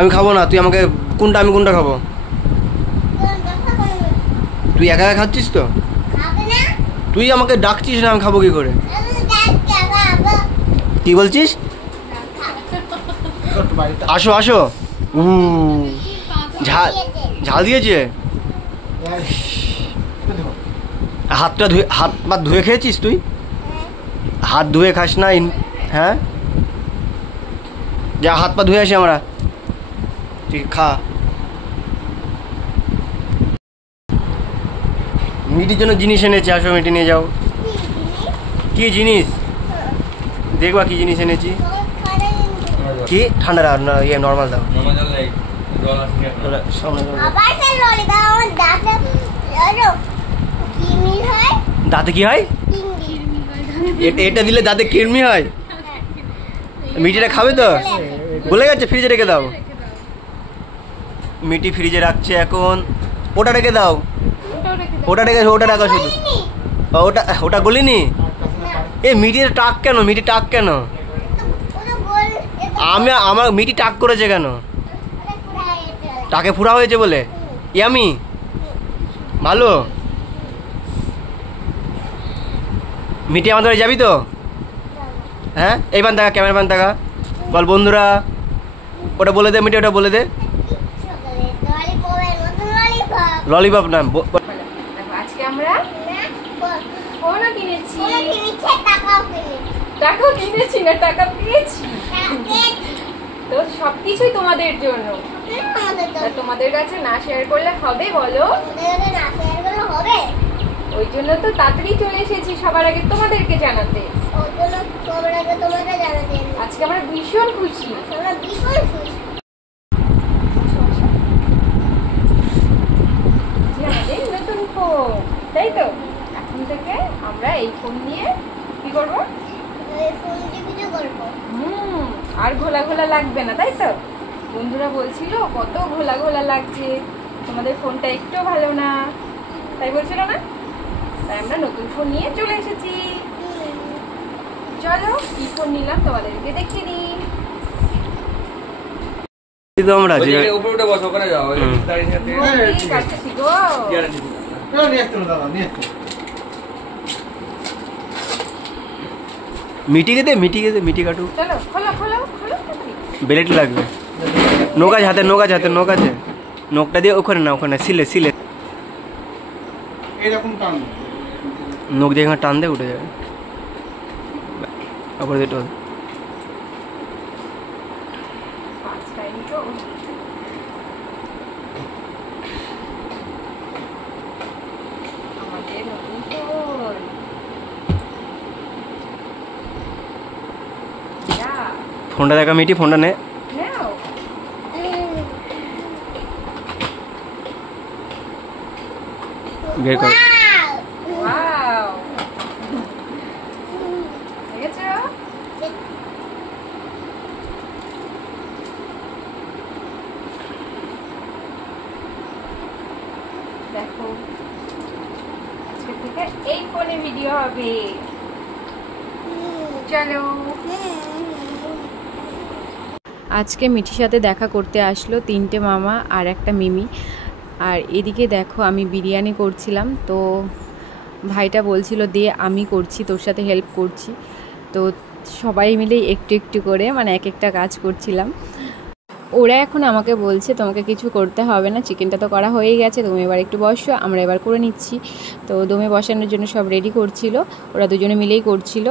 আমি খাবো না, তুই আমাকে কোনটা, আমি কোনটা খাবো? তুই একা একা খাচ্ছিস তো? তুই আমাকে ডাকছিস না, আমি খাবো কি করে? কি বলছিস? আসো আসো। ঝাল ঝাল দিয়েছে। হাতটা ধুয়ে, হাত পাত ধুয়ে খেয়েছিস তুই? হাত ধুয়ে খাস না? হ্যাঁ, যা হাত পা ধুয়ে আসি আমরা, তুই খা। মিটির জন্য জিনিস এনেছি, আসো মিটি নিয়ে যাও। কি জিনিস? দেখবা কি জিনিস এনেছি। কি ঠান্ডা না ইয়ে নর্মাল দাও। দাঁতে কি হয়? এটা দিলে দাঁতে কিরমি হয়? মিটিটা খাবে তো? বলে গেছে ফ্রিজে রেখে দাও। মিটি ফ্রিজে রাখছে এখন। ওটা রেখে দাও, ওটা রেখে, ওটা রাখা শুধু। ওটা ওটা গলিনি। এ মিটির টাক কেন? মিটি টাক কেন? আমার মিটি টাক করেছে কেন? টাকে ফুরা হয়েছে বলে? ইয়ামি ভালো। মিটি আমাদের যাবি তো? হ্যাঁ, এই বান থাকা, ক্যামেরা বান থাকা, বল বন্ধুরা। ওটা বলে দে মিটি, ওটা বলে দে। ললিপপ না, আজকে আমরা ফোনও কিনেছি, টাকাও কিনেছি না, টাকা পেয়েছি। তো সবকিছুই তোমাদের জন্য। তোমাদের কাছে না শেয়ার করলে হবে বলো? ওই জন্য তো তাড়াতাড়ি চলে এসেছি সবার আগে তোমাদেরকে জানাতে। আজকে আমরা ভীষণ খুশি। নতুন ফোন, তাই তো? এখন থেকে আমরা এই ফোন নিয়ে কি করবো? আর ঘোলা ঘোলা লাগবে না, তাই তো? বন্ধুরা বলছিল কত ঘোলা ঘোলা লাগছে, তোমাদের ফোনটা একটু ভালো না, তাই বলছিল না? তাই আমরা নতুন ফোন নিয়ে চলে এসেছি। চলো কি ফোন নিলাম তোমাদেরকে দেখিয়ে দিই। মিটিকে দে, মিটিকে দে, মিটি কাটু। চলো খোলো খোলো খোলো। ব্লেড লাগবে। নৌকা হাতে, নৌকা হাতে, নৌকা আছে, নখটা দিয়ে ওখানে না, ওখানে সিলে সিলে এরকম টান, নখ দিয়ে টান দে, উঠে যাবে। আবার দে টল। ফোনটা দেখা মিটি, ফোনটা নে। বের কর। দেখো আজকে থেকে এই ফোনে ভিডিও হবে। চলো। আজকে মিঠির সাথে দেখা করতে আসলো 3টে মামা আর একটা মিমি। আর এদিকে দেখো আমি বিরিয়ানি করছিলাম, তো ভাইটা বলছিল দে আমি করছি, তোর সাথে হেল্প করছি। তো সবাই মিলে একটু একটু করে মানে এক একটা কাজ করছিলাম। ওরা এখন আমাকে বলছে তোমাকে কিছু করতে হবে না, চিকেনটা তো করা হয়ে গেছে, তুমি এবার একটু বসো, আমরা এবার করে নিচ্ছি। তো দমে বসানোর জন্য সব রেডি করছিল, ওরা দুজনে মিলেই করছিল।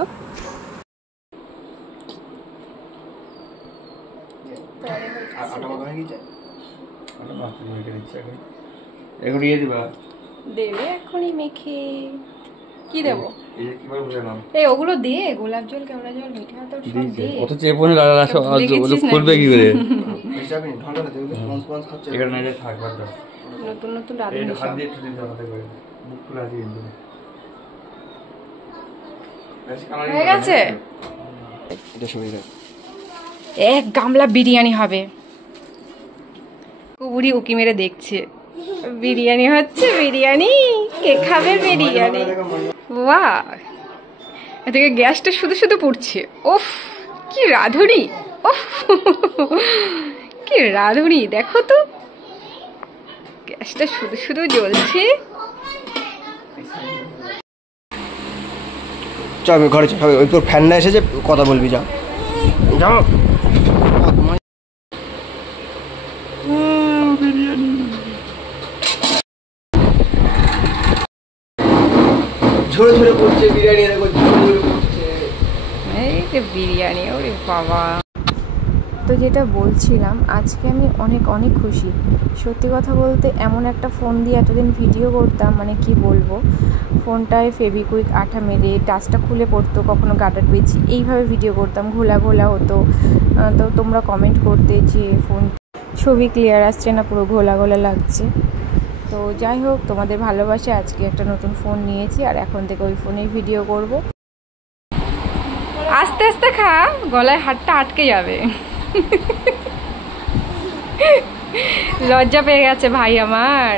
দেবে এখনই মেখে। কি দেবো? এই ওগুলো দে, গোলাপ জল, কেওড়া জল, মিঠা তো সব দে। অত চেপে না লাগা সব খুলবে কি করে? এখানে না থাক বাদ দাও। নতুন নতুন রাঁধুনি সব। হয়ে গেছে। এক গামলা বিরিয়ানি হবে। কুবুরি উকি মেরে দেখছে বিরিয়ানি হচ্ছে। বিরিয়ানি কে খাবে? বিরিয়ানি। বাহ, এদিকে গ্যাসটা শুধু শুধু পুড়ছে। ওফ কি রাঁধুনি, ওফ কি রাঁধুনি দেখো তো, গ্যাসটা শুধু শুধু জ্বলছে। চল আমি ঘরে চল, ওই তোর ফ্যান না এসেছে, কথা বলবি, যাও যাও। ঝরে ঝরে পড়ছে বিরিয়ানি, দেখো ঝরে ঝরে পড়ছে। এই যে বিরিয়ানি, ওরে বাবা। তো যেটা বলছিলাম, আজকে আমি অনেক অনেক খুশি। সত্যি কথা বলতে, এমন একটা ফোন দিয়ে এতদিন ভিডিও করতাম, মানে কি বলবো, ফোনটায় ফেভিকুইক আঠা মেরে টাচটা খুলে পড়তো, কখনো গাটার পেয়েছি, এইভাবে ভিডিও করতাম, ঘোলা ঘোলা হতো। তো তোমরা কমেন্ট করতে যে ফোন ছবি ক্লিয়ার আসছে না, পুরো ঘোলা ঘোলা লাগছে। তো যাই হোক, তোমাদের ভালোবাসে আজকে একটা নতুন ফোন নিয়েছি, আর এখন থেকে ওই ফোনেই ভিডিও করব। আস্তে আস্তে খা, গলায় হাতটা আটকে যাবে। লজ্জা পেয়ে গেছে ভাই আমার।